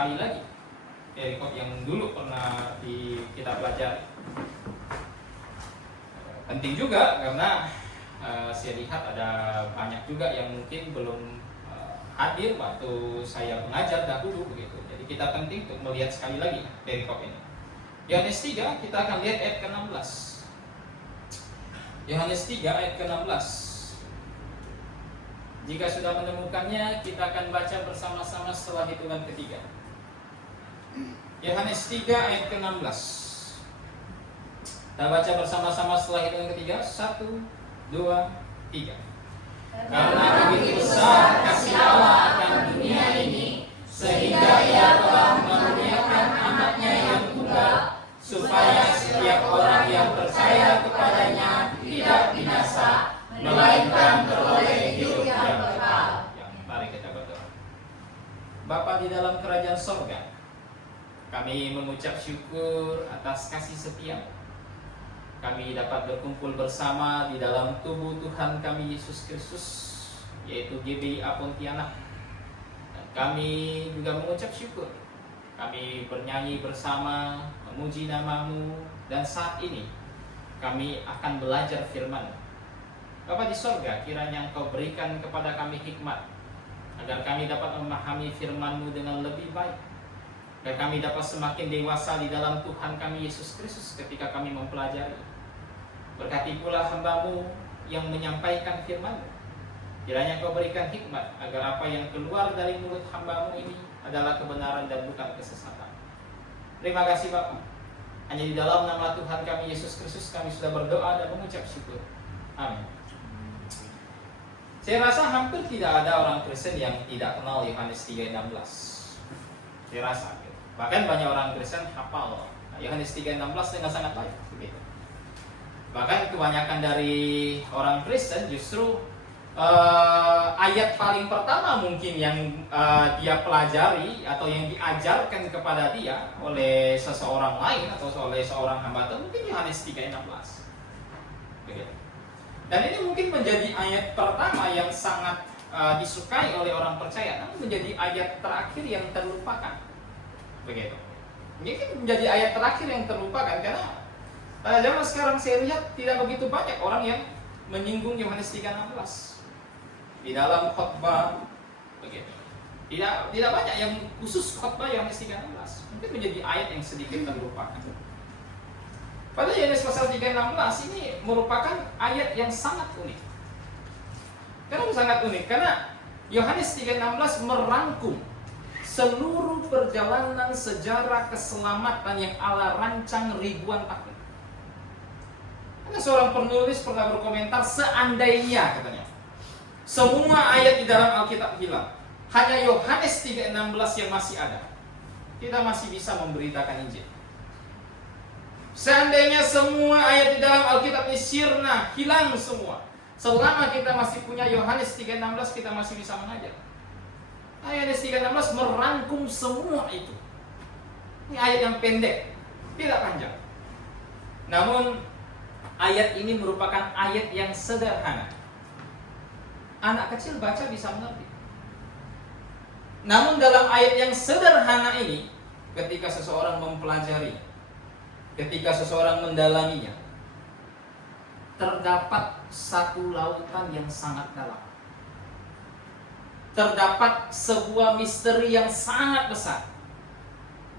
sekali lagi perikop yang dulu pernah kita pelajari. Penting juga karena saya lihat ada banyak juga yang mungkin belum hadir waktu saya mengajar dahulu begitu. Jadi kita penting untuk melihat sekali lagi perikop ini. Yohanes 3 kita akan lihat ayat ke-16. Yohanes 3 ayat ke-16. Jika sudah menemukannya, kita akan baca bersama-sama setelah hitungan ketiga. Yohanes 3 ayat ke-16. Kita baca bersama-sama setelah hitungan ketiga. 1, 2, 3. Karena begitu besar kasih Allah akan dunia ini, sehingga Ia telah mengaruniakan anaknya yang tunggal, supaya setiap orang yang percaya kepadanya tidak binasa, melainkan beroleh hidup yang kekal. Mari kita berdoa. Bapa di dalam kerajaan sorga, kami mengucap syukur atas kasih setia. Kami dapat berkumpul bersama di dalam tubuh Tuhan kami Yesus Kristus, yaitu GBIA Pontianak. Dan kami juga mengucap syukur. Kami bernyanyi bersama, memuji nama-Mu, dan saat ini kami akan belajar firman. Bapa di sorga, kiranya Engkau berikan kepada kami hikmat, agar kami dapat memahami firman-Mu dengan lebih baik, agar kami dapat semakin dewasa di dalam Tuhan kami Yesus Kristus ketika kami mempelajari. Berkati pula hamba-Mu yang menyampaikan firman-Mu. Kiranya Engkau berikan hikmat, agar apa yang keluar dari mulut hamba-Mu ini adalah kebenaran dan bukan kesesatan. Terima kasih Bapa. Hanya di dalam nama Tuhan kami Yesus Kristus kami sudah berdoa dan mengucap syukur. Amin. Saya rasa hampir tidak ada orang Kristen yang tidak kenal Yohanes 3:16. Saya rasa. Bahkan banyak orang Kristen hafal Yohanes 3:16 dengan sangat baik. Begitu. Bahkan kebanyakan dari orang Kristen justru ayat paling pertama mungkin yang dia pelajari atau yang diajarkan kepada dia oleh seseorang lain atau oleh seorang hamba Tuhan mungkin Yohanes 3:16. Begitu. Dan ini mungkin menjadi ayat pertama yang sangat disukai oleh orang percaya, namun menjadi ayat terakhir yang terlupakan. Begitu. Mungkin menjadi ayat terakhir yang terlupakan karena pada zaman sekarang saya lihat tidak begitu banyak orang yang menyinggung Yohanes 3:16 di dalam khotbah. Begitu. Tidak banyak yang khusus khotbah Yohanes 3:16. Mungkin menjadi ayat yang sedikit terlupakan. Pada Yohanes pasal 3:16 ini merupakan ayat yang sangat unik. Kenapa sangat unik? Karena Yohanes 3:16 merangkum seluruh perjalanan sejarah keselamatan yang Allah rancang ribuan tahun. Karena seorang penulis pernah berkomentar, seandainya katanya semua ayat di dalam Alkitab hilang, hanya Yohanes 3:16 yang masih ada, kita masih bisa memberitakan Injil. Seandainya semua ayat di dalam Alkitab ini sirna, hilang semua, selama kita masih punya Yohanes 3:16, kita masih bisa mengajar. Yohanes 3:16 merangkum semua itu. Ini ayat yang pendek, tidak panjang. Namun ayat ini merupakan ayat yang sederhana. Anak kecil baca bisa mengerti. Namun dalam ayat yang sederhana ini, ketika seseorang mempelajari, ketika seseorang mendalaminya, terdapat satu lautan yang sangat dalam. Terdapat sebuah misteri yang sangat besar.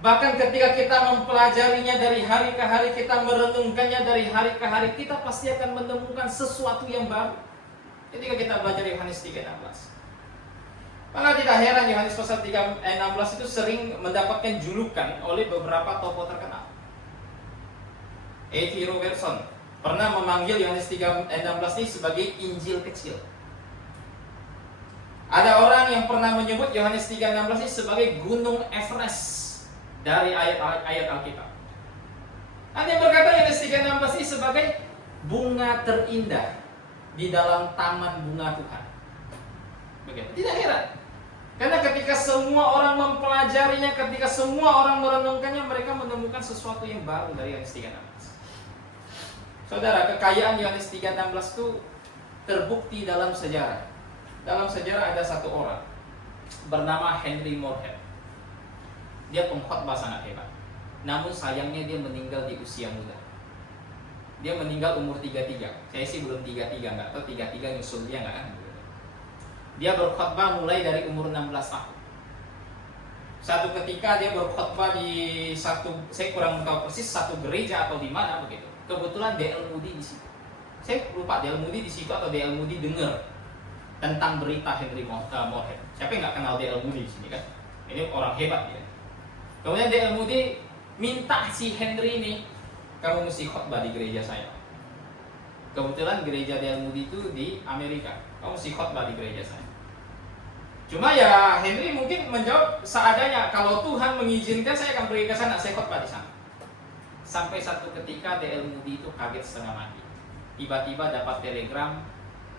Bahkan ketika kita mempelajarinya dari hari ke hari, kita merenungkannya dari hari ke hari, kita pasti akan menemukan sesuatu yang baru ketika kita belajar Yohanes 3:16. Maka tidak heran Yohanes pasal 3:16 itu sering mendapatkan julukan oleh beberapa tokoh terkenal. A.T. Robertson pernah memanggil Yohanes 3:16 ini sebagai Injil kecil. Ada orang yang pernah menyebut Yohanes 3:16 ini sebagai Gunung Everest dari ayat-ayat Alkitab. Ada yang berkata Yohanes 3:16 ini sebagai bunga terindah di dalam taman bunga Tuhan. Begitu. Tidak heran. Karena ketika semua orang mempelajarinya, ketika semua orang merenungkannya, mereka menemukan sesuatu yang baru dari Yohanes 3:16. Saudara, kekayaan Yohanes 3:16 itu terbukti dalam sejarah. Dalam sejarah ada satu orang bernama Henry Moorhead. Dia pengkhotbah sangat hebat. Namun sayangnya dia meninggal di usia muda. Dia meninggal umur 33. Saya sih belum 33, nggak tahu 33 nyusul dia nggak kan. Dia berkhotbah mulai dari umur 16 tahun. Satu ketika dia berkhotbah di satu, saya kurang tahu persis satu gereja atau di mana begitu. Kebetulan D.L. Moody di situ. Saya lupa D.L. Moody di situ atau D.L. Moody dengar tentang berita Henry Moorhead. Siapa yang nggak kenal D.L. Moody di sini kan? Ini orang hebat dia. Kemudian D.L. Moody minta si Henry ini, kamu mesti khotbah di gereja saya. Kebetulan gereja D.L. Moody itu di Amerika. Kamu mesti khotbah di gereja saya. Cuma ya Henry mungkin menjawab seadanya, kalau Tuhan mengizinkan saya akan pergi ke sana, saya khotbah di sana. Sampai satu ketika D.L. Moody itu kaget setengah mati. Tiba-tiba dapat telegram,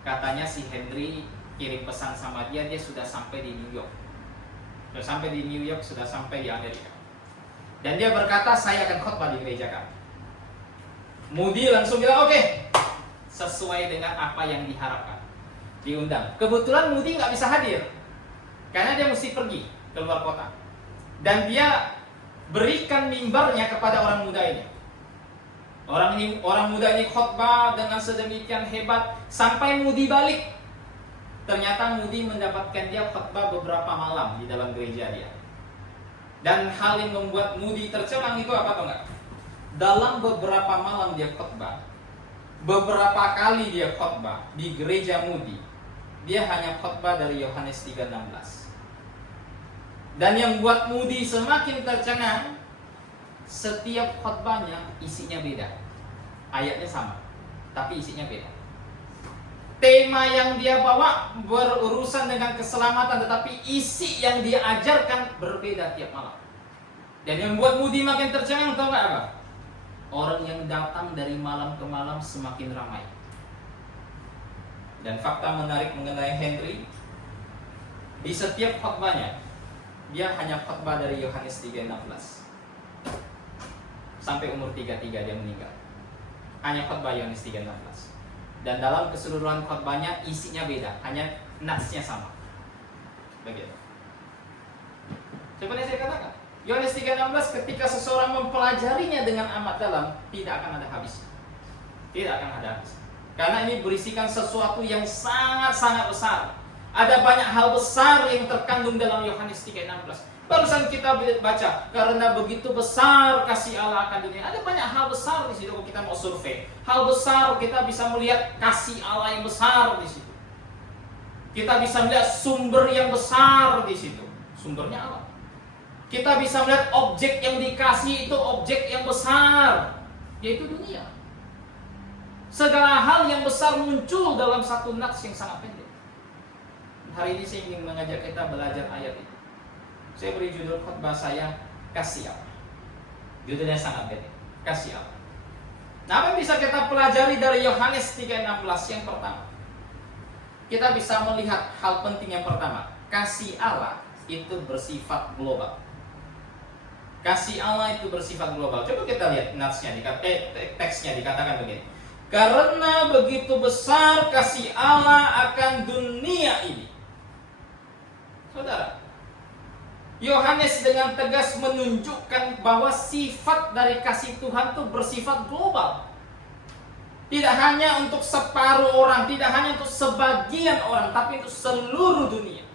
katanya si Henry kirim pesan sama dia sudah sampai di New York. Sudah sampai di New York, sudah sampai di Amerika. Dan dia berkata, saya akan khotbah di gereja kami. Moody langsung bilang, oke, sesuai dengan apa yang diharapkan. Diundang. Kebetulan Moody nggak bisa hadir, karena dia mesti pergi ke luar kota. Dan dia berikan mimbarnya kepada orang muda ini. Orang muda ini khotbah dengan sedemikian hebat sampai Moody balik. Ternyata Moody mendapatkan dia khotbah beberapa malam di dalam gereja dia. Dan hal yang membuat Moody tercengang itu apa atau enggak? Dalam beberapa malam dia khotbah, beberapa kali dia khotbah di gereja Moody, dia hanya khotbah dari Yohanes 3:16. Dan yang buat Moody semakin tercengang, setiap khotbahnya isinya beda. Ayatnya sama, tapi isinya beda. Tema yang dia bawa berurusan dengan keselamatan, tetapi isi yang dia ajarkan berbeda tiap malam. Dan yang buat Moody makin tercengang, tahu nggak apa? Orang yang datang dari malam ke malam semakin ramai. Dan fakta menarik mengenai Henry, di setiap khotbahnya dia hanya khotbah dari Yohanes 3:16. Sampai umur 33 dia meninggal. Hanya khotbah Yohanes 3:16. Dan dalam keseluruhan khotbahnya isinya beda, hanya natsnya sama. Begitu. Seperti yang saya katakan, Yohanes 3:16 ketika seseorang mempelajarinya dengan amat dalam, tidak akan ada habisnya. Tidak akan ada habis. Karena ini berisikan sesuatu yang sangat-sangat besar. Ada banyak hal besar yang terkandung dalam Yohanes 3:16. Barusan kita baca, karena begitu besar kasih Allah akan dunia. Ada banyak hal besar di situ kalau kita mau survei. Hal besar kita bisa melihat kasih Allah yang besar di situ. Kita bisa melihat sumber yang besar di situ. Sumbernya Allah. Kita bisa melihat objek yang dikasih itu objek yang besar, yaitu dunia. Segala hal yang besar muncul dalam satu nats yang sangat pendek. Hari ini saya ingin mengajak kita belajar ayat itu. Saya beri judul khotbah saya, Kasih Allah. Judulnya sangat pendek, Kasih Allah. Nah, apa yang bisa kita pelajari dari Yohanes 3:16? Yang pertama, kita bisa melihat hal penting yang pertama. Kasih Allah itu bersifat global. Kasih Allah itu bersifat global. Coba kita lihat natsnya, teksnya dikatakan begini. Karena begitu besar kasih Allah akan dunia ini. Saudara, Yohanes dengan tegas menunjukkan bahwa sifat dari kasih Tuhan itu bersifat global. Tidak hanya untuk separuh orang, tidak hanya untuk sebagian orang, tapi untuk seluruh dunia.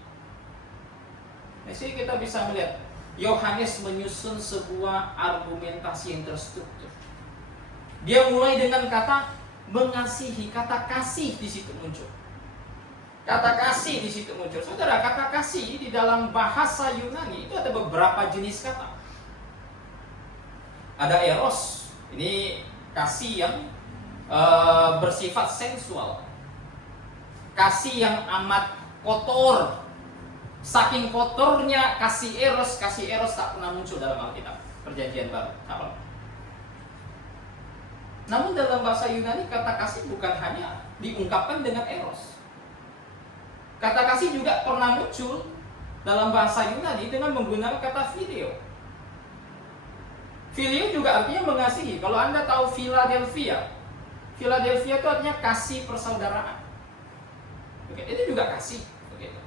Di sini kita bisa melihat Yohanes menyusun sebuah argumentasi yang terstruktur. Dia mulai dengan kata mengasihi, kata kasih di situ muncul. Kata kasih di situ muncul. Saudara, kata kasih di dalam bahasa Yunani itu ada beberapa jenis kata. Ada eros, ini kasih yang bersifat sensual. Kasih yang amat kotor. Saking kotornya kasih eros tak pernah muncul dalam Alkitab Perjanjian Baru. Apa? Namun dalam bahasa Yunani kata kasih bukan hanya diungkapkan dengan eros. Kata kasih juga pernah muncul dalam bahasa Yunani dengan menggunakan kata phileo. Phileo juga artinya mengasihi. Kalau Anda tahu Philadelphia, Philadelphia itu artinya kasih persaudaraan. Oke, itu juga kasih. Begitu.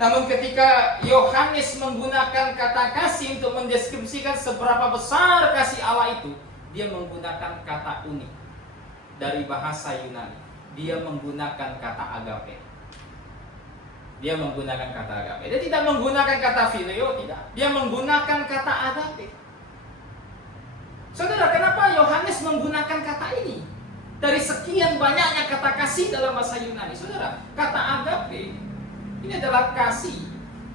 Namun ketika Yohanes menggunakan kata kasih untuk mendeskripsikan seberapa besar kasih Allah itu, dia menggunakan kata unik dari bahasa Yunani. Dia menggunakan kata agape. Dia menggunakan kata agape. Dia tidak menggunakan kata phileo, tidak. Dia menggunakan kata agape. Saudara, kenapa Yohanes menggunakan kata ini? Dari sekian banyaknya kata kasih dalam bahasa Yunani, saudara, kata agape ini adalah kasih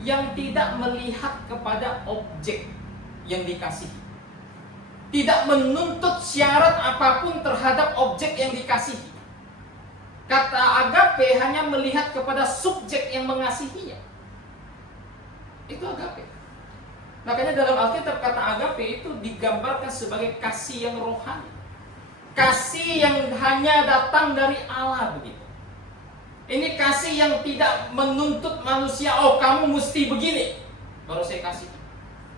yang tidak melihat kepada objek yang dikasihi. Tidak menuntut syarat apapun terhadap objek yang dikasihi. Kata agape hanya melihat kepada subjek yang mengasihinya. Itu agape. Makanya dalam Alkitab kata agape itu digambarkan sebagai kasih yang rohani. Kasih yang hanya datang dari Allah begitu. Ini kasih yang tidak menuntut manusia, oh kamu mesti begini, baru saya kasih.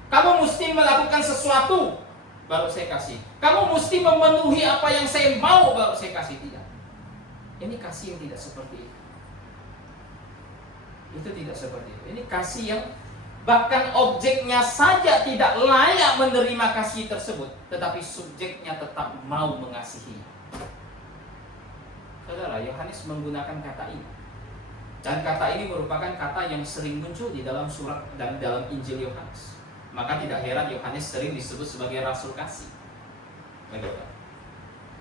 Kamu mesti melakukan sesuatu, baru saya kasih. Kamu mesti memenuhi apa yang saya mau, baru saya kasih. Tidak. Ini kasih yang tidak seperti itu. Itu tidak seperti itu. Ini kasih yang bahkan objeknya saja tidak layak menerima kasih tersebut, tetapi subjeknya tetap mau mengasihinya. Saudara, Yohanes menggunakan kata ini. Dan kata ini merupakan kata yang sering muncul di dalam surat dan dalam Injil Yohanes. Maka tidak heran Yohanes sering disebut sebagai rasul kasih. Begitu.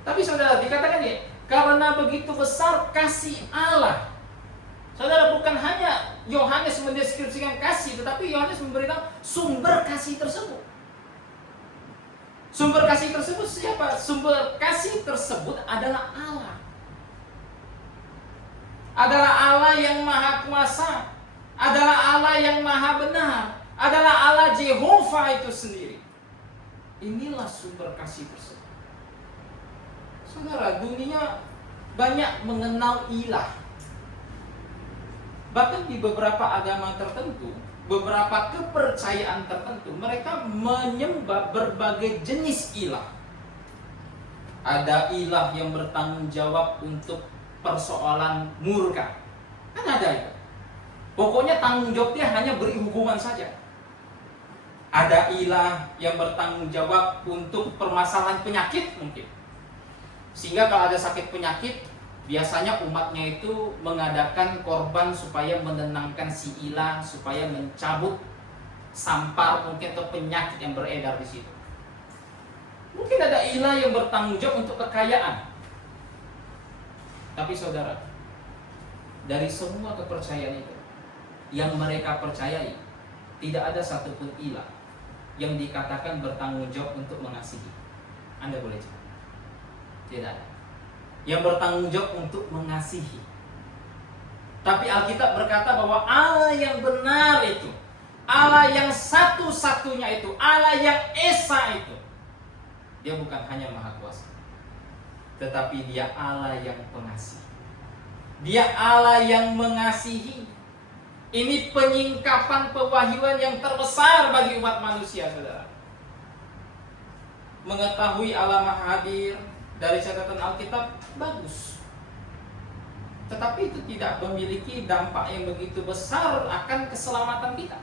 Tapi saudara, dikatakan ya, karena begitu besar kasih Allah. Saudara, bukan hanya Yohanes mendeskripsikan kasih, tetapi Yohanes memberitahu sumber kasih tersebut. Sumber kasih tersebut siapa? Sumber kasih tersebut adalah Allah. Adalah Allah yang maha kuasa, adalah Allah yang maha benar, adalah Allah Jehovah itu sendiri. Inilah sumber kasih tersebut. Saudara, dunia banyak mengenal ilah. Bahkan di beberapa agama tertentu, beberapa kepercayaan tertentu, mereka menyembah berbagai jenis ilah. Ada ilah yang bertanggung jawab untuk persoalan murka. Kan ada itu. Pokoknya tanggung jawabnya hanya beri hukuman saja. Ada ilah yang bertanggung jawab untuk permasalahan penyakit mungkin. Sehingga kalau ada sakit penyakit, biasanya umatnya itu mengadakan korban supaya menenangkan si ilah, supaya mencabut sampar mungkin atau penyakit yang beredar di situ. Mungkin ada ilah yang bertanggung jawab untuk kekayaan. Tapi saudara, dari semua kepercayaan itu yang mereka percayai, tidak ada satupun ilah yang dikatakan bertanggung jawab untuk mengasihi. Anda boleh cek. Tidak ada yang bertanggung jawab untuk mengasihi. Tapi Alkitab berkata bahwa Allah yang benar itu, Allah yang satu-satunya itu, Allah yang esa itu, dia bukan hanya maha kuasa, tetapi dia Allah yang pengasih. Dia Allah yang mengasihi. Ini penyingkapan pewahyuan yang terbesar bagi umat manusia, saudara. Mengetahui Allah Maha Hadir dari catatan Alkitab bagus, tetapi itu tidak memiliki dampak yang begitu besar akan keselamatan kita.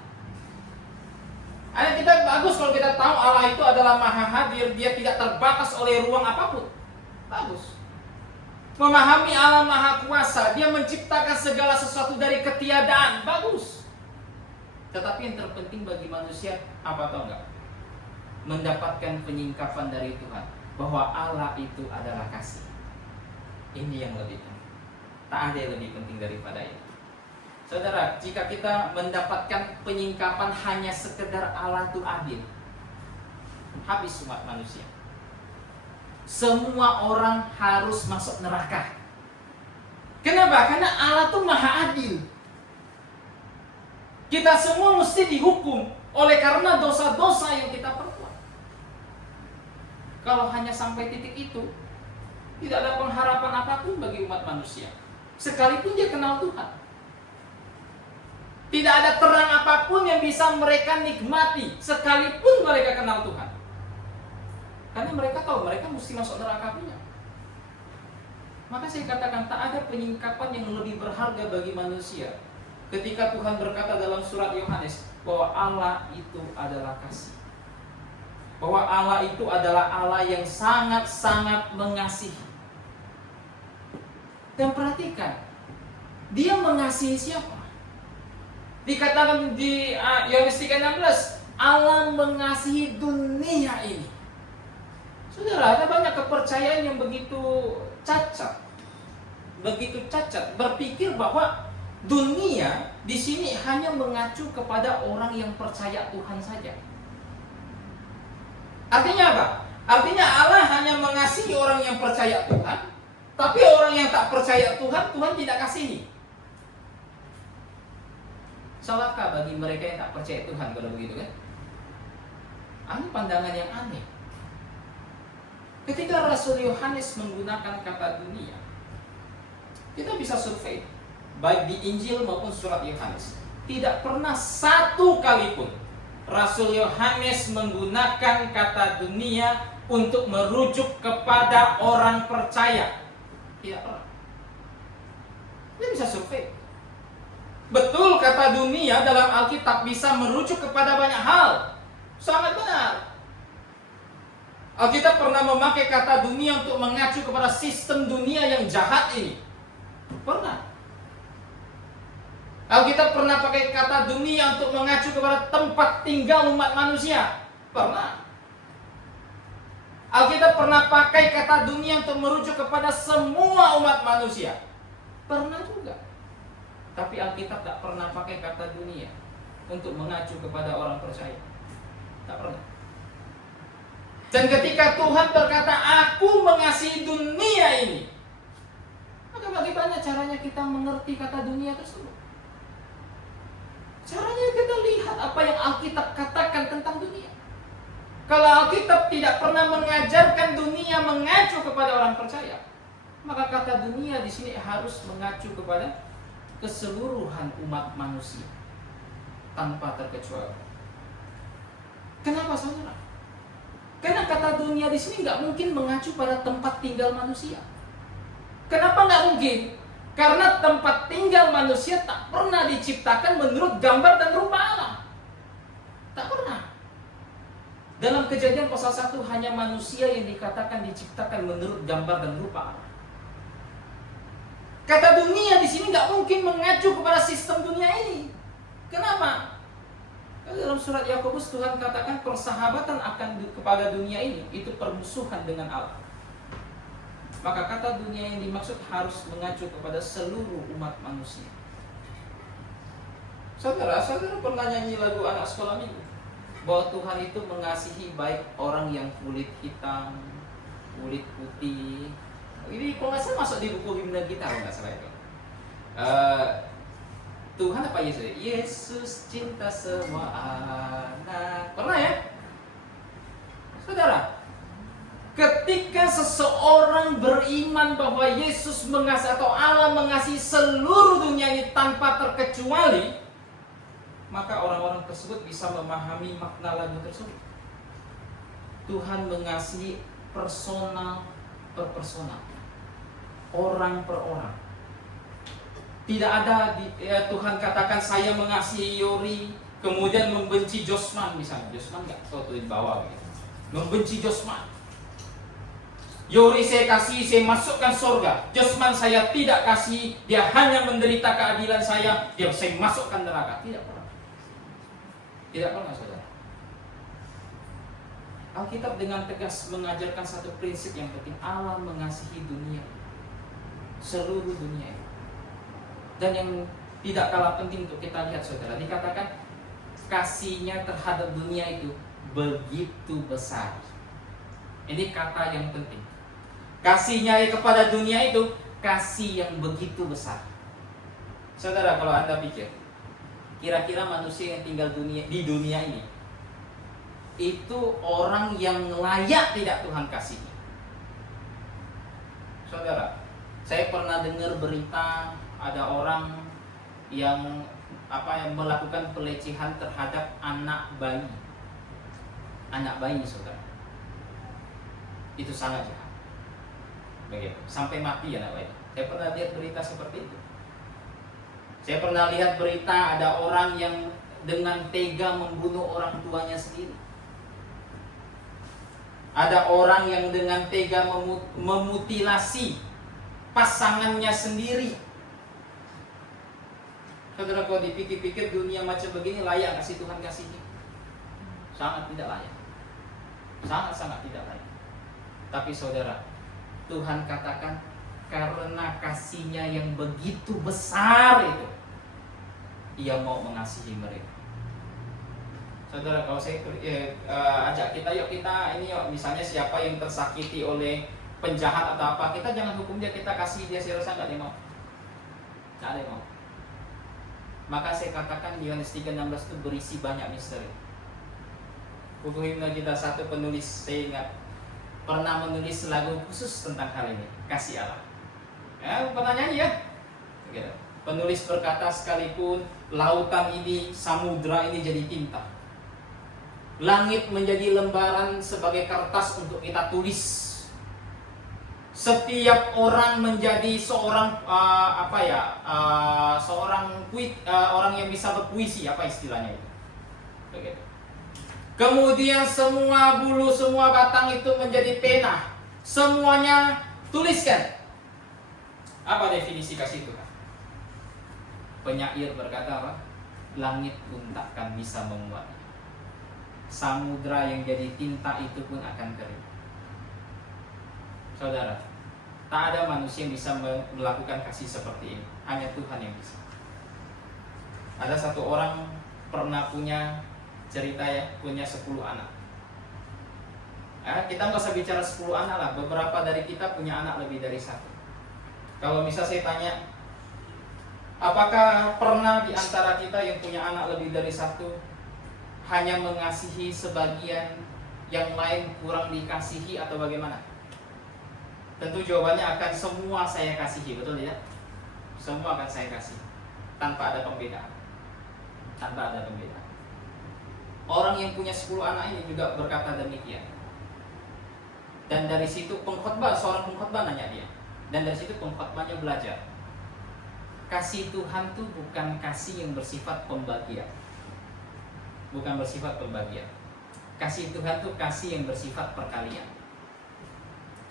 Ayat kita bagus kalau kita tahu Allah itu adalah Maha Hadir, dia tidak terbatas oleh ruang apapun. Bagus. Memahami Allah Maha Kuasa, dia menciptakan segala sesuatu dari ketiadaan. Bagus. Tetapi yang terpenting bagi manusia apa tahu enggak? Mendapatkan penyingkapan dari Tuhan bahwa Allah itu adalah kasih. Ini yang lebih penting. Tak ada yang lebih penting daripada itu. Saudara, jika kita mendapatkan penyingkapan hanya sekedar Allah itu adil, habis umat manusia. Semua orang harus masuk neraka. Kenapa? Karena Allah itu maha adil. Kita semua mesti dihukum oleh karena dosa-dosa yang kita perbuat. Kalau hanya sampai titik itu, tidak ada pengharapan apapun bagi umat manusia. Sekalipun dia kenal Tuhan, tidak ada terang apapun yang bisa mereka nikmati sekalipun mereka kenal Tuhan. Karena mereka tahu mereka mesti masuk neraka punya. Maka saya katakan tak ada penyingkapan yang lebih berharga bagi manusia ketika Tuhan berkata dalam surat Yohanes bahwa Allah itu adalah kasih. Bahwa Allah itu adalah Allah yang sangat-sangat mengasihi. Dan perhatikan, Dia mengasihi siapa? Dikatakan di Yohanes 3:16, Allah mengasihi dunia ini. Saudara, ada banyak kepercayaan yang begitu cacat. Berpikir bahwa dunia di sini hanya mengacu kepada orang yang percaya Tuhan saja. Artinya apa? Artinya Allah hanya mengasihi orang yang percaya Tuhan, tapi orang yang tak percaya Tuhan, Tuhan tidak kasihi. Salahkah bagi mereka yang tak percaya Tuhan kalau begitu kan? Ini pandangan yang aneh. Ketika Rasul Yohanes menggunakan kata dunia, kita bisa survei, baik di Injil maupun surat Yohanes, tidak pernah satu kali pun Rasul Yohanes menggunakan kata dunia untuk merujuk kepada orang percaya. Tidak pernah. Kita bisa survei. Betul, kata dunia dalam Alkitab bisa merujuk kepada banyak hal. Sangat benar. Alkitab pernah memakai kata dunia untuk mengacu kepada sistem dunia yang jahat ini. Pernah. Alkitab pernah pakai kata dunia untuk mengacu kepada tempat tinggal umat manusia. Pernah. Alkitab pernah pakai kata dunia untuk merujuk kepada semua umat manusia. Pernah juga. Tapi Alkitab tak pernah pakai kata dunia untuk mengacu kepada orang percaya. Tak pernah. Dan ketika Tuhan berkata, aku mengasihi dunia ini, maka bagaimana caranya kita mengerti kata dunia tersebut? Caranya kita lihat apa yang Alkitab katakan tentang dunia. Kalau Alkitab tidak pernah mengajarkan dunia mengacu kepada orang percaya, maka kata dunia di sini harus mengacu kepada keseluruhan umat manusia tanpa terkecuali. Kenapa saudara? Karena kata dunia di sini nggak mungkin mengacu pada tempat tinggal manusia. Kenapa nggak mungkin? Karena tempat tinggal manusia tak pernah diciptakan menurut gambar dan rupa Allah. Tak pernah. Dalam Kejadian pasal 1 hanya manusia yang dikatakan diciptakan menurut gambar dan rupa Allah. Kata dunia di sini nggak mungkin mengacu kepada sistem dunia ini. Kenapa? Dalam surat Yakobus Tuhan katakan persahabatan akan kepada dunia ini itu permusuhan dengan Allah. Maka kata dunia yang dimaksud harus mengacu kepada seluruh umat manusia. Saudara pernah nyanyi lagu anak sekolah minggu bahwa Tuhan itu mengasihi baik orang yang kulit hitam, kulit putih. Ini kalau nggak salah masuk di buku himne kita kalau nggak salah itu. Tuhan apa Yesus? Yesus cinta semua anak. Pernah ya? Saudara, ketika seseorang beriman bahwa Yesus mengasihi atau Allah mengasihi seluruh dunia ini tanpa terkecuali, maka orang-orang tersebut bisa memahami makna lagu tersebut. Tuhan mengasihi personal per personal, orang per orang. Tidak ada Tuhan katakan saya mengasihi Yori kemudian membenci Josman misalnya. Josman nggak tahu di bawah gitu. Membenci Josman. Yori saya kasih, saya masukkan surga. Josman saya tidak kasih, dia hanya menderita keadilan saya masukkan neraka. Tidak pernah. Tidak pernah saudara. Alkitab dengan tegas mengajarkan satu prinsip yang penting. Allah mengasihi dunia, seluruh dunia ini. Dan yang tidak kalah penting untuk kita lihat saudara, dikatakan kasihnya terhadap dunia itu begitu besar. Ini kata yang penting. Kasihnya kepada dunia itu kasih yang begitu besar. Saudara, kalau Anda pikir, kira-kira manusia yang tinggal di dunia ini itu orang yang layak tidak Tuhan kasihi? Saudara, saya pernah dengar berita ada orang yang melakukan pelecehan terhadap anak bayi. Anak bayi, saudara. Itu sangat jahat. Begitu. Sampai mati anak bayi. Saya pernah lihat berita seperti itu. Saya pernah lihat berita ada orang yang dengan tega membunuh orang tuanya sendiri. Ada orang yang dengan tega memutilasi pasangannya sendiri. Saudara, kalau dipikir-pikir dunia macam begini layak kasih Tuhan kasihi? Sangat tidak layak. Sangat-sangat tidak layak. Tapi saudara, Tuhan katakan karena kasihnya yang begitu besar itu, Ia mau mengasihi mereka. Saudara, kalau saya ajak kita, yuk kita ini yuk, misalnya siapa yang tersakiti oleh penjahat atau apa, kita jangan hukum dia, kita kasih dia. Saya rasa nggak ada yang mau. Nggak ada yang mau. Maka saya katakan di Yohanes 3:16 itu berisi banyak misteri. Buku himne kita, satu penulis saya ingat pernah menulis lagu khusus tentang hal ini, kasih Allah. Pernah nyanyi ya? Penulis berkata, sekalipun lautan ini, samudra ini jadi tinta, langit menjadi lembaran sebagai kertas untuk kita tulis, setiap orang menjadi seorang orang yang bisa berpuisi, apa istilahnya itu? Begitu. Kemudian semua bulu, semua batang itu menjadi pena, semuanya tuliskan. Apa definisi kasih Tuhan? Penyair berkata apa? Langit pun takkan bisa memuatnya, samudra yang jadi tinta itu pun akan kering. Saudara, tak ada manusia yang bisa melakukan kasih seperti ini. Hanya Tuhan yang bisa. Ada satu orang pernah punya cerita ya, punya 10 anak. Kita nggak usah bicara 10 anak lah. Beberapa dari kita punya anak lebih dari satu. Kalau misal saya tanya, apakah pernah di antara kita yang punya anak lebih dari satu hanya mengasihi sebagian, yang lain kurang dikasihi atau bagaimana? Tentu jawabannya akan semua saya kasihi, betul tidak? Semua akan saya kasih, tanpa ada pembedaan. Tanpa ada pembedaan. Orang yang punya 10 anak ini juga berkata demikian. Dan dari situ seorang pengkhotbah nanya dia. Dan dari situ pengkhotbahnya belajar. Kasih Tuhan itu bukan kasih yang bersifat pembagian. Bukan bersifat pembagian. Kasih Tuhan itu kasih yang bersifat perkalian.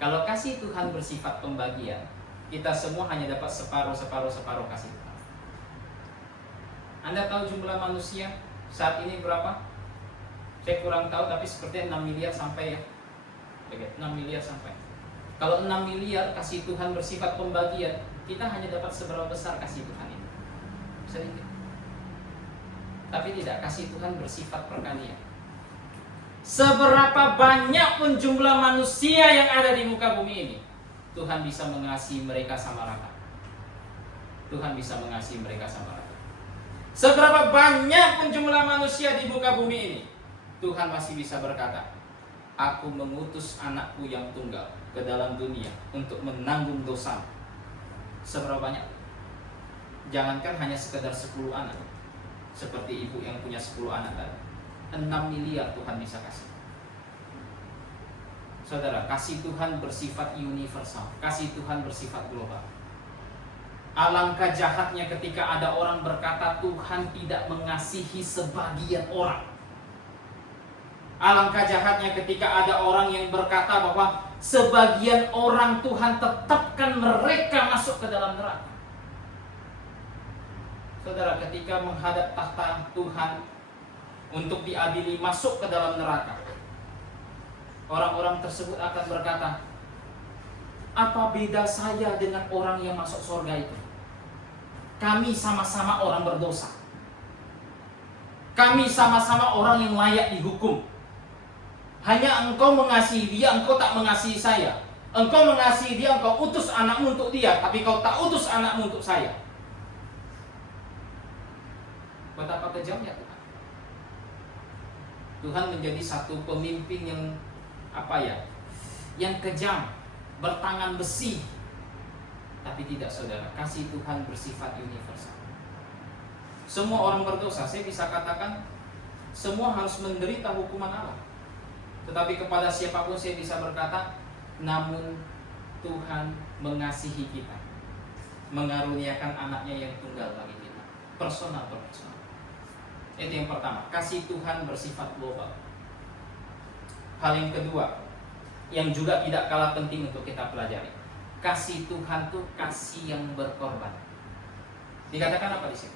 Kalau kasih Tuhan bersifat pembagian, kita semua hanya dapat separuh kasih Tuhan. Anda tahu jumlah manusia saat ini berapa? Saya kurang tahu, tapi sepertinya 6 miliar sampai ya. 6 miliar sampai. Kalau 6 miliar kasih Tuhan bersifat pembagian, kita hanya dapat seberapa besar kasih Tuhan itu? Sedikit. Tapi tidak, kasih Tuhan bersifat perkalian. Seberapa banyak pun jumlah manusia yang ada di muka bumi ini, Tuhan bisa mengasihi mereka sama rata. Tuhan bisa mengasihi mereka sama rata. Seberapa banyak pun jumlah manusia di muka bumi ini, Tuhan masih bisa berkata, Aku mengutus anakku yang tunggal ke dalam dunia untuk menanggung dosa. Seberapa banyak? Jangankan hanya sekedar 10 anak, seperti ibu yang punya 10 anak tadi, 6 miliar Tuhan bisa kasih. Saudara, kasih Tuhan bersifat universal. Kasih Tuhan bersifat global. Alangkah jahatnya ketika ada orang berkata Tuhan tidak mengasihi sebagian orang. Alangkah jahatnya ketika ada orang yang berkata bahwa sebagian orang Tuhan tetapkan mereka masuk ke dalam neraka. Saudara, ketika menghadap tahta Tuhan untuk diadili masuk ke dalam neraka, orang-orang tersebut akan berkata, apa beda saya dengan orang yang masuk surga itu? Kami sama-sama orang berdosa. Kami sama-sama orang yang layak dihukum. Hanya engkau mengasihi dia, engkau tak mengasihi saya. Engkau mengasihi dia, engkau utus anakmu untuk dia, tapi kau tak utus anakmu untuk saya. Betapa kejamnya Tuhan. Tuhan menjadi satu pemimpin yang yang kejam, bertangan besi. Tapi tidak, saudara, kasih Tuhan bersifat universal. Semua orang berdosa, saya bisa katakan semua harus menderita hukuman Allah. Tetapi kepada siapapun saya bisa berkata, namun Tuhan mengasihi kita, mengaruniakan anaknya yang tunggal bagi kita. Personal. Itu yang pertama, kasih Tuhan bersifat global. Hal yang kedua, yang juga tidak kalah penting untuk kita pelajari, kasih Tuhan tuh kasih yang berkorban. Dikatakan apa di sini?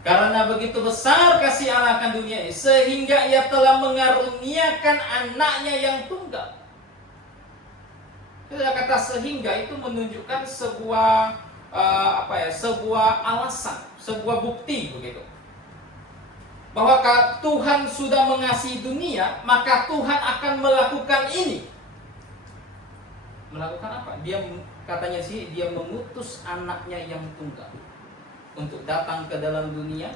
Karena begitu besar kasih Allah akan dunia ini, sehingga Ia telah mengaruniakan anaknya yang tunggal. Kata sehingga itu menunjukkan sebuah sebuah alasan, sebuah bukti begitu. Bahwa Tuhan sudah mengasihi dunia, maka Tuhan akan melakukan ini. Melakukan apa? Katanya sih, dia mengutus anaknya yang tunggal untuk datang ke dalam dunia,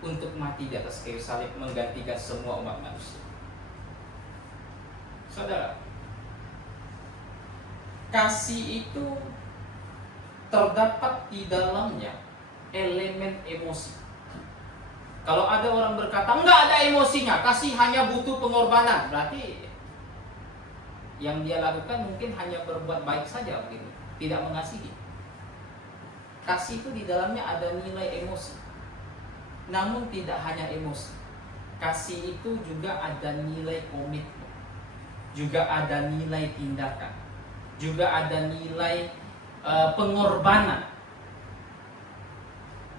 untuk mati di atas kayu salib, menggantikan semua umat manusia. Saudara, kasih itu terdapat di dalamnya elemen emosi. Kalau ada orang berkata enggak ada emosinya, kasih hanya butuh pengorbanan, berarti yang dia lakukan mungkin hanya berbuat baik saja begitu, tidak mengasihi. Kasih itu di dalamnya ada nilai emosi. Namun tidak hanya emosi. Kasih itu juga ada nilai komitmen, juga ada nilai tindakan, juga ada nilai pengorbanan.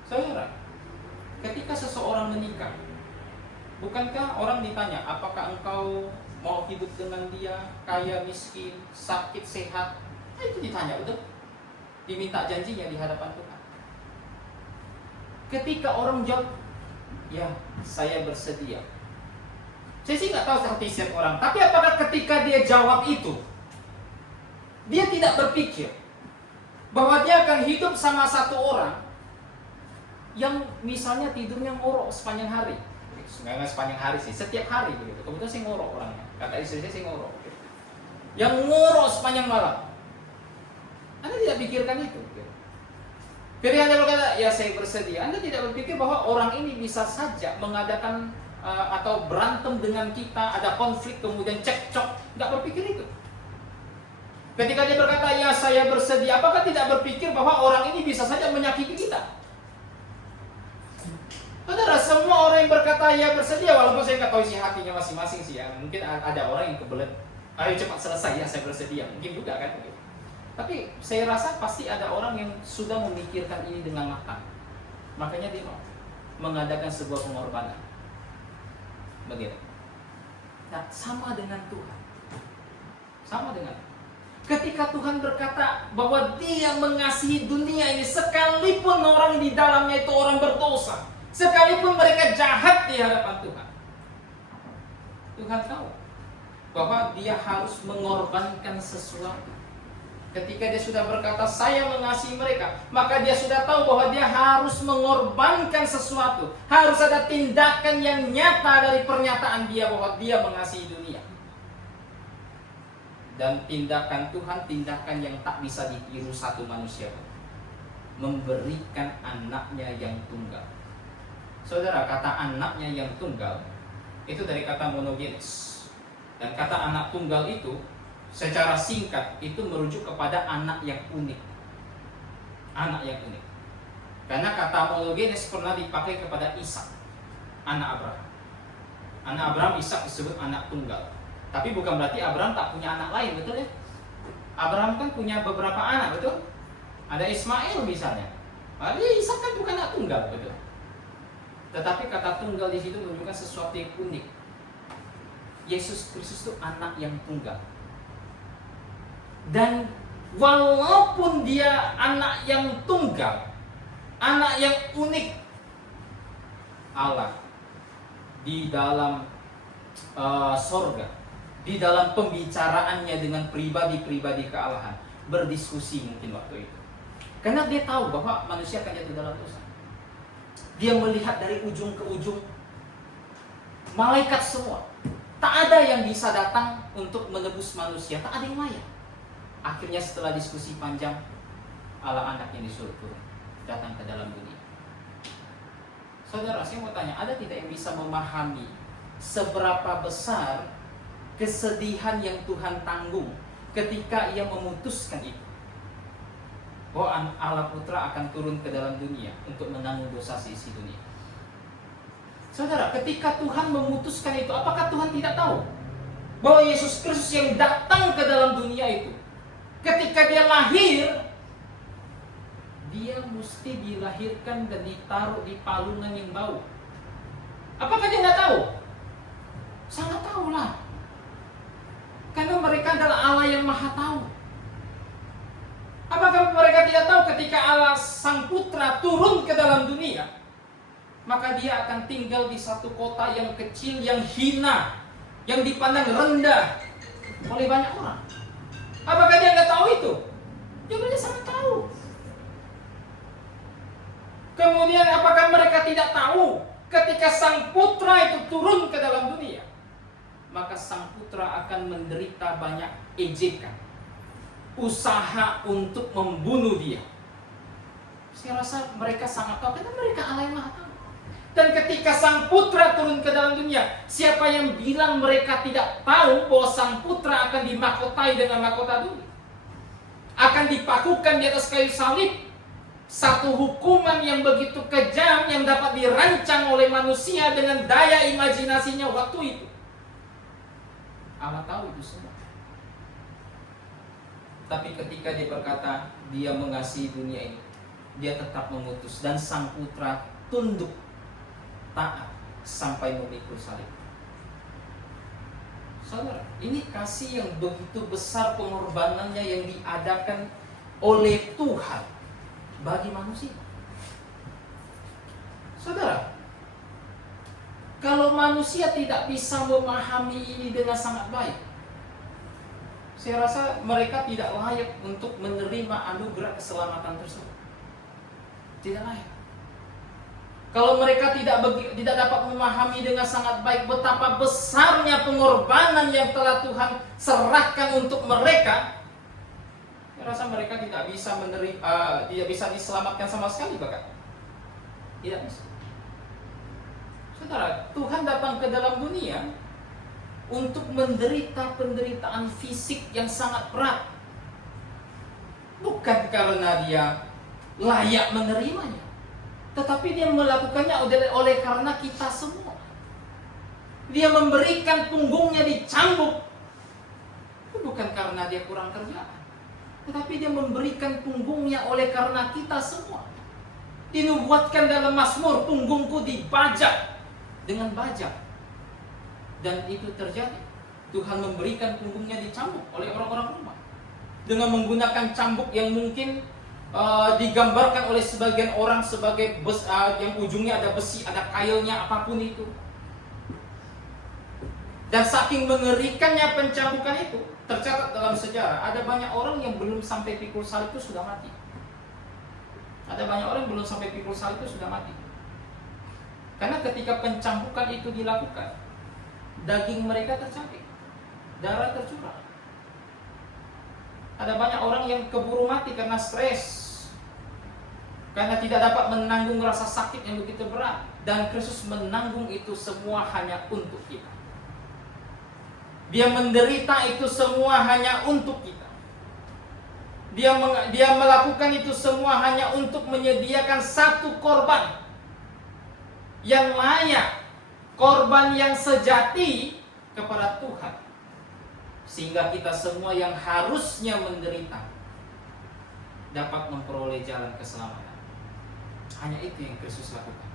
Saudara, ketika seseorang menikah, bukankah orang ditanya, apakah engkau mau hidup dengan dia, kaya, miskin, sakit, sehat? Nah, itu ditanya, betul? Diminta janjinya di hadapan Tuhan. Ketika orang jawab, ya, saya bersedia. Saya sih nggak tahu seperti setiap orang, tapi apakah ketika dia jawab itu, dia tidak berpikir bahwa dia akan hidup sama satu orang yang misalnya tidurnya ngorok sepanjang hari. Nggak sepanjang hari sih, setiap hari begitu. Kebetulan saya ngorok orangnya. Kata istri saya ngorok. Gitu. Yang ngorok sepanjang malam. Anda tidak pikirkan itu. Gitu. Ketika Anda berkata, ya saya bersedia, Anda tidak berpikir bahwa orang ini bisa saja mengadakan atau berantem dengan kita, ada konflik, kemudian cekcok. Nggak berpikir itu. Ketika dia berkata, ya saya bersedia, apakah tidak berpikir bahwa orang ini bisa saja menyakiti kita? Saudara, semua orang yang berkata ya bersedia, walaupun saya nggak tahu isi hatinya masing-masing sih ya. Mungkin ada orang yang kebelet, ayo cepat selesai ya saya bersedia. Mungkin juga kan. Tapi saya rasa pasti ada orang yang sudah memikirkan ini dengan matang. Makanya dia mau mengadakan sebuah pengorbanan. Begitu. Nah, sama dengan Tuhan. Sama dengan ketika Tuhan berkata bahwa Dia mengasihi dunia ini, sekalipun orang di dalamnya itu orang berdosa, sekalipun mereka jahat di hadapan Tuhan, Tuhan tahu bahwa Dia harus mengorbankan sesuatu. Ketika Dia sudah berkata saya mengasihi mereka, maka Dia sudah tahu bahwa Dia harus mengorbankan sesuatu. Harus ada tindakan yang nyata dari pernyataan Dia bahwa Dia mengasihi dunia. Dan tindakan Tuhan, tindakan yang tak bisa ditiru satu manusia, memberikan anaknya yang tunggal. Saudara, kata anaknya yang tunggal itu dari kata monogenes. Dan kata anak tunggal itu secara singkat itu merujuk kepada anak yang unik. Anak yang unik. Karena kata monogenes pernah dipakai kepada Ishak, anak Abraham. Anak Abraham, Ishak disebut anak tunggal. Tapi bukan berarti Abraham tak punya anak lain, betul ya? Abraham kan punya beberapa anak, betul? Ada Ismail misalnya. Jadi Ishak kan bukan anak tunggal, betul? Tetapi kata tunggal di situ menunjukkan sesuatu yang unik. Yesus Kristus itu anak yang tunggal. Dan walaupun Dia anak yang tunggal, anak yang unik, Allah di dalam sorga, di dalam pembicaraannya dengan pribadi-pribadi kealahan, berdiskusi mungkin waktu itu. Karena Dia tahu bahwa manusia akan jatuh dalam dosa. Dia melihat dari ujung ke ujung, malaikat semua. Tak ada yang bisa datang untuk menebus manusia, tak ada yang layak. Akhirnya setelah diskusi panjang, Allah anak yang disuruh turun, datang ke dalam dunia. Saudara, saya mau tanya, ada tidak yang bisa memahami seberapa besar kesedihan yang Tuhan tanggung ketika Ia memutuskan itu? bahwa Allah Putra akan turun ke dalam dunia untuk menanggung dosa seisi dunia. Saudara, ketika Tuhan memutuskan itu, apakah Tuhan tidak tahu bahwa Yesus Kristus yang datang ke dalam dunia itu, ketika dia lahir, dia mesti dilahirkan dan ditaruh di palungan yang bau? Apakah dia nggak tahu? Sangat tahu lah. Karena mereka adalah Allah yang maha tahu. Apakah mereka tidak tahu ketika Allah Sang Putra turun ke dalam dunia, maka dia akan tinggal di satu kota yang kecil, yang hina, yang dipandang rendah oleh banyak orang? Apakah dia nggak tahu itu? Dia sangat tahu. Kemudian apakah mereka tidak tahu ketika Sang Putra itu turun ke dalam dunia, maka Sang Putra akan menderita banyak ejekan, usaha untuk membunuh dia? Saya rasa mereka sangat tahu, karena mereka Allah yang maha tahu. Dan ketika Sang Putra turun ke dalam dunia, siapa yang bilang mereka tidak tahu bahwa Sang Putra akan dimahkotai dengan mahkota dunia, akan dipakukan di atas kayu salib? Satu hukuman yang begitu kejam yang dapat dirancang oleh manusia dengan daya imajinasinya waktu itu. Allah tahu itu semua. Tapi ketika dia berkata dia mengasihi dunia ini, dia tetap mengutus, dan Sang Putra tunduk taat sampai memikul salib. Saudara, ini kasih yang begitu besar pengorbanannya yang diadakan oleh Tuhan bagi manusia. Saudara, kalau manusia tidak bisa memahami ini dengan sangat baik, saya rasa mereka tidak layak untuk menerima anugerah keselamatan tersebut. Tidak layak. Kalau mereka tidak dapat memahami dengan sangat baik betapa besarnya pengorbanan yang telah Tuhan serahkan untuk mereka, saya rasa mereka tidak bisa tidak bisa diselamatkan sama sekali, bahkan tidak bisa. Saudara, Tuhan datang ke dalam dunia untuk menderita penderitaan fisik yang sangat berat, bukan karena dia layak menerimanya, tetapi dia melakukannya oleh karena kita semua. Dia memberikan punggungnya dicambuk, bukan karena dia kurang kerjaan, tetapi dia memberikan punggungnya oleh karena kita semua. Dinubuatkan dalam Mazmur, punggungku dibajak dengan bajak. Dan itu terjadi. Tuhan memberikan punggungnya dicambuk oleh orang-orang rumah, dengan menggunakan cambuk yang mungkin digambarkan oleh sebagian orang sebagai yang ujungnya ada besi, ada kailnya, apapun itu. Dan saking mengerikannya pencambukan itu, tercatat dalam sejarah, ada banyak orang yang belum sampai pikul salib itu sudah mati. Ada banyak orang yang belum sampai pikul salib itu sudah mati. Karena ketika pencambukan itu dilakukan, daging mereka tercabik, darah tercurah. Ada banyak orang yang keburu mati karena stres, karena tidak dapat menanggung rasa sakit yang begitu berat. Dan Kristus menanggung itu semua hanya untuk kita. Dia menderita itu semua hanya untuk kita. Dia melakukan itu semua hanya untuk menyediakan satu korban yang layak, korban yang sejati kepada Tuhan, sehingga kita semua yang harusnya menderita dapat memperoleh jalan keselamatan. Hanya itu yang Kristus lakukan.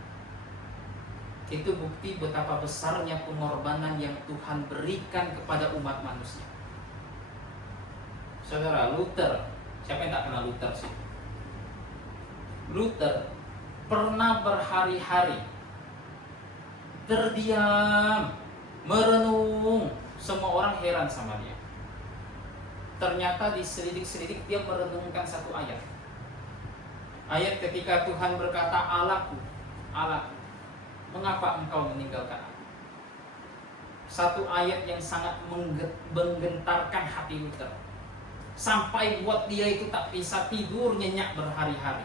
Itu bukti betapa besarnya pengorbanan yang Tuhan berikan kepada umat manusia. Saudara, Luther, siapa yang tak kenal Luther sih? Luther pernah berhari-hari terdiam, merenung. Semua orang heran sama dia. Ternyata diselidik-selidik dia merenungkan satu ayat. Ayat ketika Tuhan berkata, Allahku, Allahku, mengapa engkau meninggalkan aku? Satu ayat yang sangat menggentarkan hati Luther, sampai buat dia itu tak bisa tidur nyenyak berhari-hari.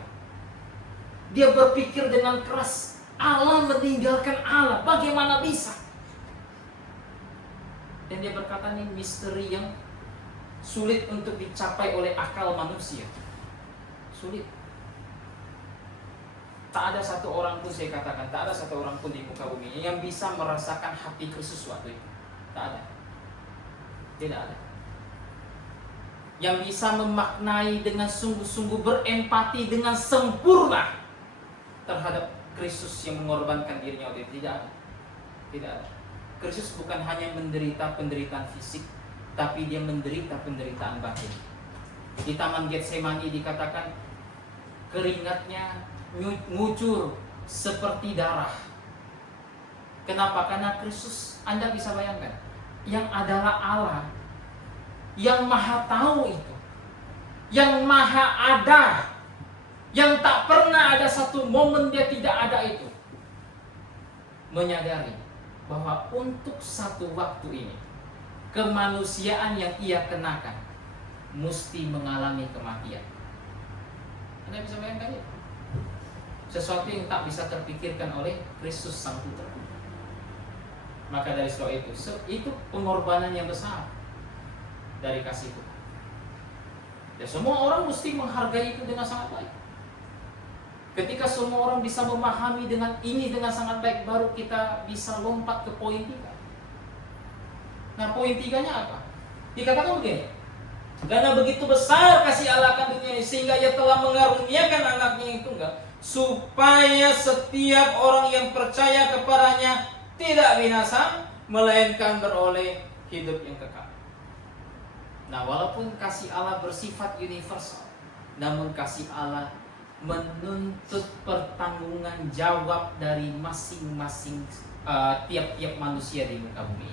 Dia berpikir dengan keras, Allah meninggalkan Allah, bagaimana bisa? Dan dia berkata, ini misteri yang sulit untuk dicapai oleh akal manusia. Sulit. Tak ada satu orang pun, saya katakan, tak ada satu orang pun di muka bumi yang bisa merasakan hati Kristus waktu itu. Tak ada. Tidak ada. Yang bisa memaknai dengan sungguh-sungguh, berempati dengan sempurna terhadap Kristus yang mengorbankan dirinya waktu itu. Tidak ada. Tidak ada. Kristus bukan hanya menderita penderitaan fisik, tapi dia menderita penderitaan batin. Di Taman Getsemani dikatakan keringatnya ngucur seperti darah. Kenapa? Karena Kristus, Anda bisa bayangkan, yang adalah Allah, yang maha tahu itu, yang maha ada, yang tak pernah ada satu momen dia tidak ada itu, menyadari bahwa untuk satu waktu ini kemanusiaan yang ia kenakan mesti mengalami kematian. Anda bisa bayangkan itu? Sesuatu yang tak bisa terpikirkan oleh Kristus Sang Putra. Maka dari sebab itu pengorbanan yang besar dari kasih Tuhan. Ya, semua orang mesti menghargai itu dengan sangat baik. Ketika semua orang bisa memahami ini dengan sangat baik, baru kita bisa lompat ke poin 3. Nah, poin 3-nya apa? Dikatakan begini, karena begitu besar kasih Allah akan dunia ini, sehingga ia telah mengaruniakan anaknya yang tunggal, supaya setiap orang yang percaya kepadanya tidak binasa, melainkan beroleh hidup yang kekal. Nah, walaupun kasih Allah bersifat universal, namun kasih Allah menuntut pertanggungan jawab dari masing-masing tiap-tiap manusia di muka bumi.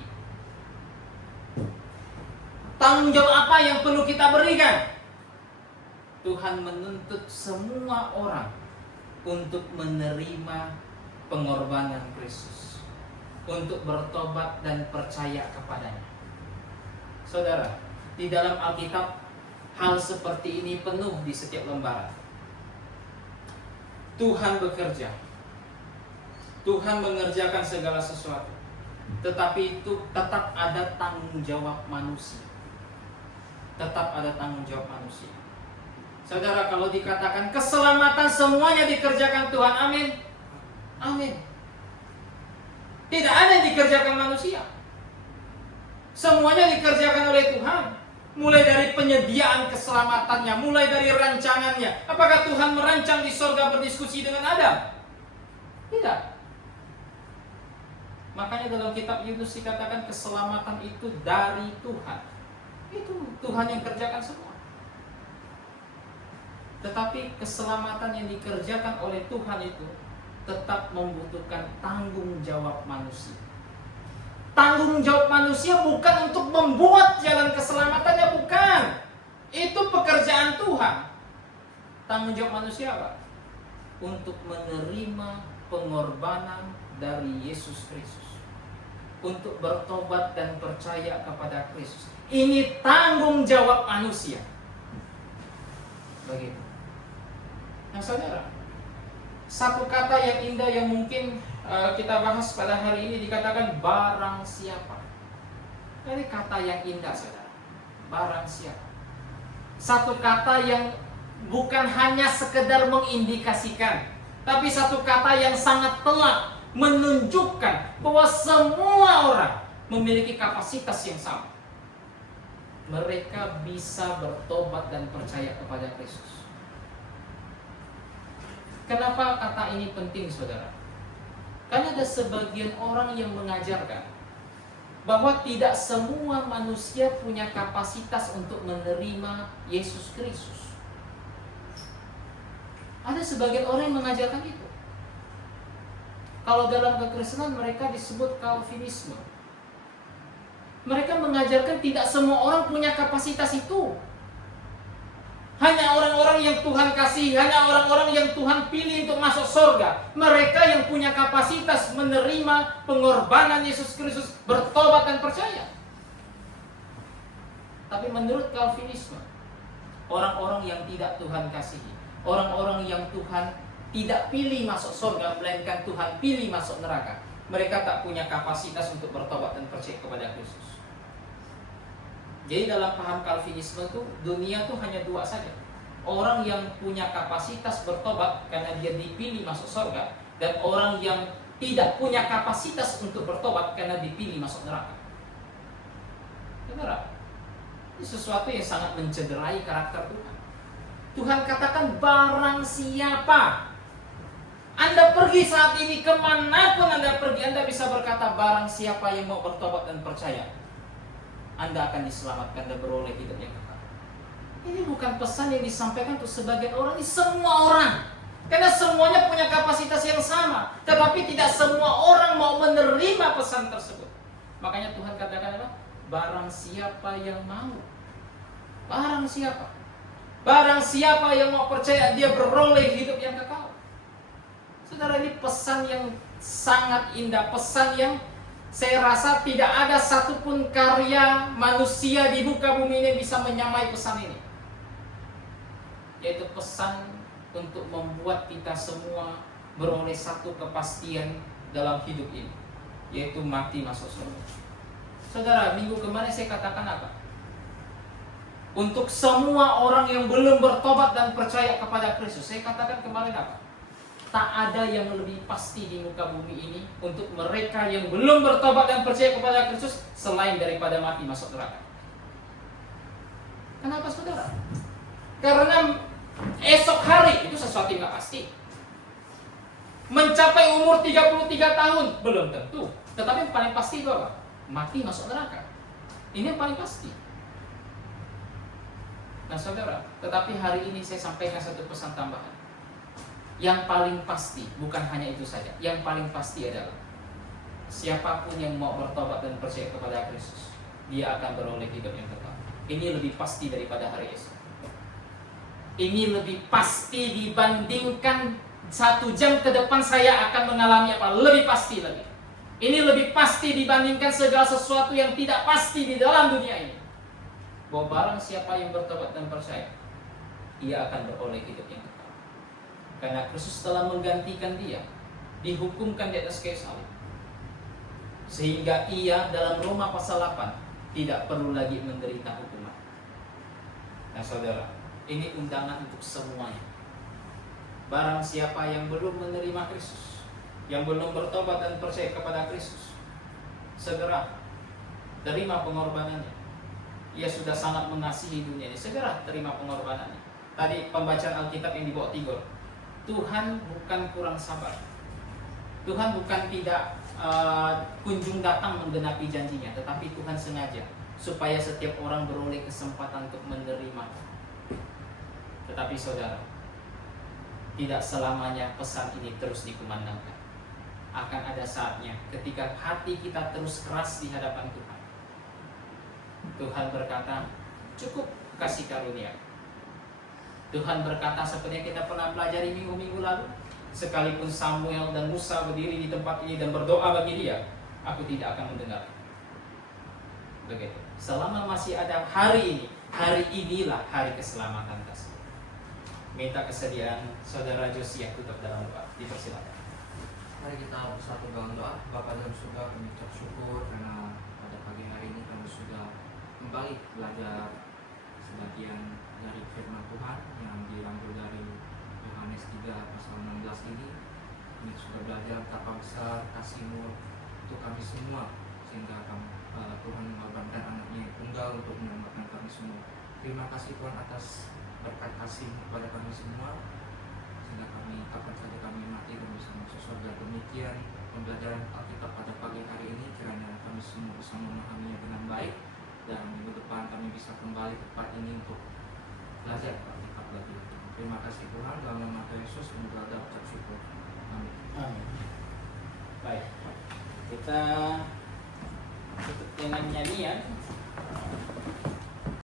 Tanggung jawab apa yang perlu kita berikan? Tuhan menuntut semua orang untuk menerima pengorbanan Kristus, untuk bertobat dan percaya kepadanya. Saudara, di dalam Alkitab hal seperti ini penuh di setiap lembaran. Tuhan bekerja, Tuhan mengerjakan segala sesuatu, tetapi itu tetap ada tanggung jawab manusia. Tetap ada tanggung jawab manusia. Saudara, kalau dikatakan keselamatan semuanya dikerjakan Tuhan, amin. Amin. Tidak ada yang dikerjakan manusia. Semuanya dikerjakan oleh Tuhan. Mulai dari penyediaan keselamatannya, mulai dari rancangannya. Apakah Tuhan merancang di sorga berdiskusi dengan Adam? Tidak. Makanya dalam kitab Yunus dikatakan keselamatan itu dari Tuhan. Itu Tuhan yang kerjakan semua. Tetapi keselamatan yang dikerjakan oleh Tuhan itu tetap membutuhkan tanggung jawab manusia. Tanggung jawab manusia bukan untuk membuat jalan keselamatannya, bukan. Itu pekerjaan Tuhan. Tanggung jawab manusia apa? Untuk menerima pengorbanan dari Yesus Kristus, untuk bertobat dan percaya kepada Kristus. Ini tanggung jawab manusia. Begitu. Nah, saudara, satu kata yang indah yang mungkin kita bahas pada hari ini dikatakan barang siapa. Ini kata yang indah, saudara. Barang siapa. Satu kata yang bukan hanya sekedar mengindikasikan, tapi satu kata yang sangat telak menunjukkan bahwa semua orang memiliki kapasitas yang sama. Mereka bisa bertobat dan percaya kepada Kristus. Kenapa kata ini penting, saudara? Karena ada sebagian orang yang mengajarkan bahwa tidak semua manusia punya kapasitas untuk menerima Yesus Kristus. Ada sebagian orang yang mengajarkan itu. Kalau dalam kekristenan mereka disebut Calvinisme. Mereka mengajarkan tidak semua orang punya kapasitas itu. Hanya orang-orang yang Tuhan kasih, hanya orang-orang yang Tuhan pilih untuk masuk surga. Mereka yang punya kapasitas menerima pengorbanan Yesus Kristus, bertobat dan percaya. Tapi menurut Calvinisme, orang-orang yang tidak Tuhan kasihi, orang-orang yang Tuhan tidak pilih masuk surga, melainkan Tuhan pilih masuk neraka, mereka tak punya kapasitas untuk bertobat dan percaya kepada Kristus. Jadi dalam paham Calvinisme itu dunia itu hanya dua saja. Orang yang punya kapasitas bertobat karena dia dipilih masuk surga, dan orang yang tidak punya kapasitas untuk bertobat karena dipilih masuk neraka. Saudara, ini sesuatu yang sangat mencederai karakter Tuhan. Tuhan katakan barang siapa, Anda pergi saat ini kemanapun Anda pergi, Anda bisa berkata barang siapa yang mau bertobat dan percaya, Anda akan diselamatkan dan beroleh hidup yang kekal. Ini bukan pesan yang disampaikan untuk sebagian orang, ini semua orang. Karena semuanya punya kapasitas yang sama, tetapi tidak semua orang mau menerima pesan tersebut. Makanya Tuhan katakan apa? Barang siapa yang mau, barang siapa yang mau percaya, dia beroleh hidup yang kekal. Saudara, ini pesan yang sangat indah, pesan yang saya rasa tidak ada satupun karya manusia di muka bumi ini bisa menyamai pesan ini. Yaitu pesan untuk membuat kita semua beroleh satu kepastian dalam hidup ini, yaitu mati masuk surga. Saudara, minggu kemarin saya katakan apa? Untuk semua orang yang belum bertobat dan percaya kepada Kristus, saya katakan kemarin apa? Tak ada yang lebih pasti di muka bumi ini untuk mereka yang belum bertobat dan percaya kepada Kristus selain daripada mati masuk neraka. Kenapa, saudara? Karena esok hari itu sesuatu yang gak pasti. Mencapai umur 33 tahun belum tentu, tetapi yang paling pasti itu apa? Mati masuk neraka. Ini yang paling pasti. Nah, saudara, tetapi hari ini saya sampaikan satu pesan tambahan. Yang paling pasti, bukan hanya itu saja. Yang paling pasti adalah siapapun yang mau bertobat dan percaya kepada Kristus, dia akan beroleh hidup yang kekal. Ini lebih pasti daripada hari esok. Ini lebih pasti dibandingkan 1 jam ke depan saya akan mengalami apa. Lebih pasti lagi. Ini lebih pasti dibandingkan segala sesuatu yang tidak pasti di dalam dunia ini. Bahwa barang siapa yang bertobat dan percaya, ia akan beroleh hidup yang kekal. Karena Kristus telah menggantikan dia, dihukumkan di atas kayu salib, sehingga ia dalam Roma pasal 8 tidak perlu lagi menderita hukuman. Nah, saudara, ini undangan untuk semuanya. Barang siapa yang belum menerima Kristus, yang belum bertobat dan percaya kepada Kristus, segera terima pengorbanannya. Ia sudah sangat mengasihi dunia ini, segera terima pengorbanannya. Tadi pembacaan Alkitab yang dibawa Tigor, Tuhan bukan kurang sabar. Tuhan bukan tidak kunjung datang menggenapi janjinya, tetapi Tuhan sengaja supaya setiap orang beroleh kesempatan untuk menerima. Tetapi saudara, tidak selamanya pesan ini terus dikumandangkan. Akan ada saatnya ketika hati kita terus keras di hadapan Tuhan. Tuhan berkata, cukup kasih karunia. Tuhan berkata seperti yang kita pernah pelajari minggu-minggu lalu, sekalipun Samuel dan Musa berdiri di tempat ini dan berdoa bagi dia, aku tidak akan mendengar. Begitu. Selama masih ada hari inilah hari keselamatan tersebut. Minta kesediaan saudara Josia tutup dalam doa. Dipersilakan. Mari kita bersatu dalam doa. Bapa dalam surga, kami ucap syukur karena pada pagi hari ini kami sudah kembali belajar sebagian dari firman Tuhan yang diambil dari Yohanes 3 pasal 16 ini. Kami sudah belajar betapa besar kasih-Mu untuk kami semua, sehingga Tuhan mengorbankan anaknya yang tunggal untuk menyelamatkan kami semua. Terima kasih Tuhan atas berkat kasih-Mu kepada kami semua, sehingga kami kapan saja kami mati kami bisa masuk surga. Demikian pembelajaran Alkitab pada pagi hari ini, kiranya kami semua bisa memahaminya dengan baik, dan minggu depan kami bisa kembali ke tempat ini untuk belajar Alkitab lagi. Terima kasih Tuhan, dalam nama Yesus kami berdoa ucap syukur. Amin. Amin. Baik, kita tutup dengan nyanyian.